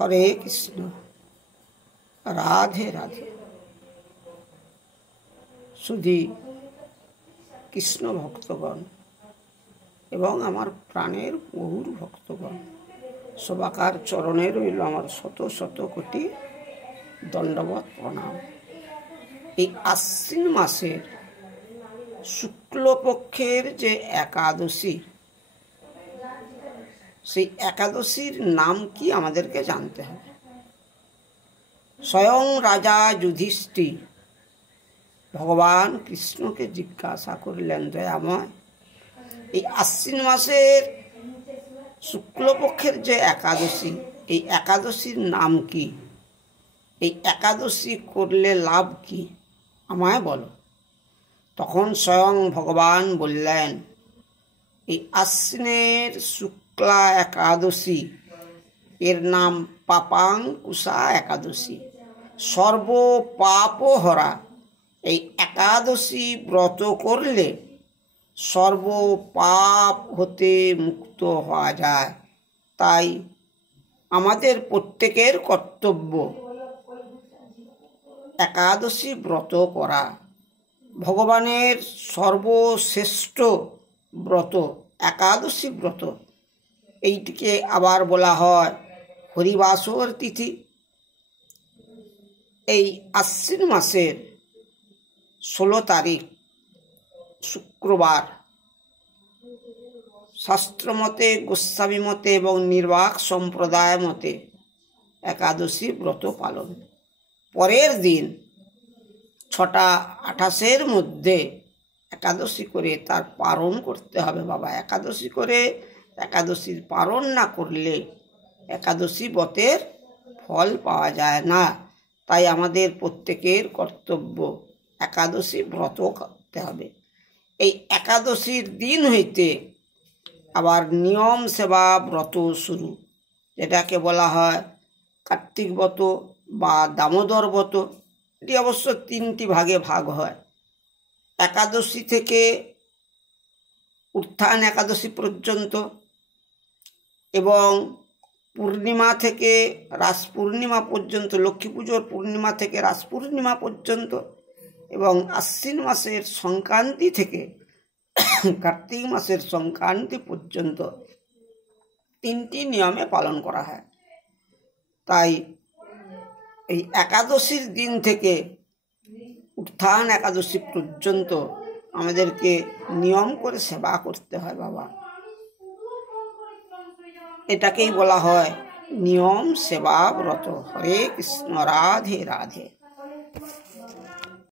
হরে কৃষ্ণ, রাধে রাধে। শুধু কৃষ্ণ ভক্তগণ এবং আমার প্রাণের বহুর ভক্তগণ, সবাকার চরণে রইল আমার শত শত কোটি দণ্ডবত প্রণাম। এই আশ্বিন মাসের শুক্লপক্ষের যে একাদশী, সেই একাদশীর নাম কি আমাদেরকে জানতে হবে। স্বয়ং রাজা যুধিষ্ঠির ভগবান কৃষ্ণকে জিজ্ঞাসা করলেন, দয়াময়, এই আশ্বিন মাসের শুক্লপক্ষের যে একাদশী, এই একাদশীর নাম কি? এই একাদশী করলে লাভ কি, আমায় বলো। তখন স্বয়ং ভগবান বললেন, এই আশ্বিনের শুক্লা একাদশী এর নাম পাপাঙ্কুশা একাদশী, সর্ব পাপহরা। এই একাদশী ব্রত করলে সর্ব পাপ হতে মুক্ত হওয়া যায়। তাই আমাদের প্রত্যেকের কর্তব্য একাদশী ব্রত করা। ভগবানের সর্বশ্রেষ্ঠ ব্রত একাদশী ব্রত। এইটিকে আবার বলা হয় হরিবাসর তিথি। এই আশ্বিন মাসের 16 তারিখ শুক্রবার শাস্ত্রমতে, গোস্বামী মতে এবং নির্বাক সম্প্রদায় মতে একাদশী ব্রত পালন। পরের দিন 6টা 28-এর মধ্যে একাদশী করে তার পালন করতে হবে। বাবা, একাদশী করে একাদশীর পালন না করলে একাদশী ব্রতের ফল পাওয়া যায় না। তাই আমাদের প্রত্যেকের কর্তব্য একাদশী ব্রত করতে হবে। এই একাদশীর দিন হইতে আবার নিয়ম সেবা ব্রত শুরু, যেটাকে বলা হয় কার্তিক ব্রত বা দামোদর ব্রত। এটি অবশ্য 3টি ভাগে ভাগ হয়। একাদশী থেকে উত্থান একাদশী পর্যন্ত, এবং পূর্ণিমা থেকে রাস পূর্ণিমা পর্যন্ত, লক্ষ্মী পুজোর পূর্ণিমা থেকে রাস পূর্ণিমা পর্যন্ত, এবং আশ্বিন মাসের সংক্রান্তি থেকে কার্তিক মাসের সংক্রান্তি পর্যন্ত 3টি নিয়মে পালন করা হয়। তাই এই একাদশীর দিন থেকে উত্থান একাদশী পর্যন্ত আমাদেরকে নিয়ম করে সেবা করতে হয়। বাবা, এটাকেই বলা হয় নিয়ম সেবা ব্রত। হরে কৃষ্ণ, রাধে রাধে।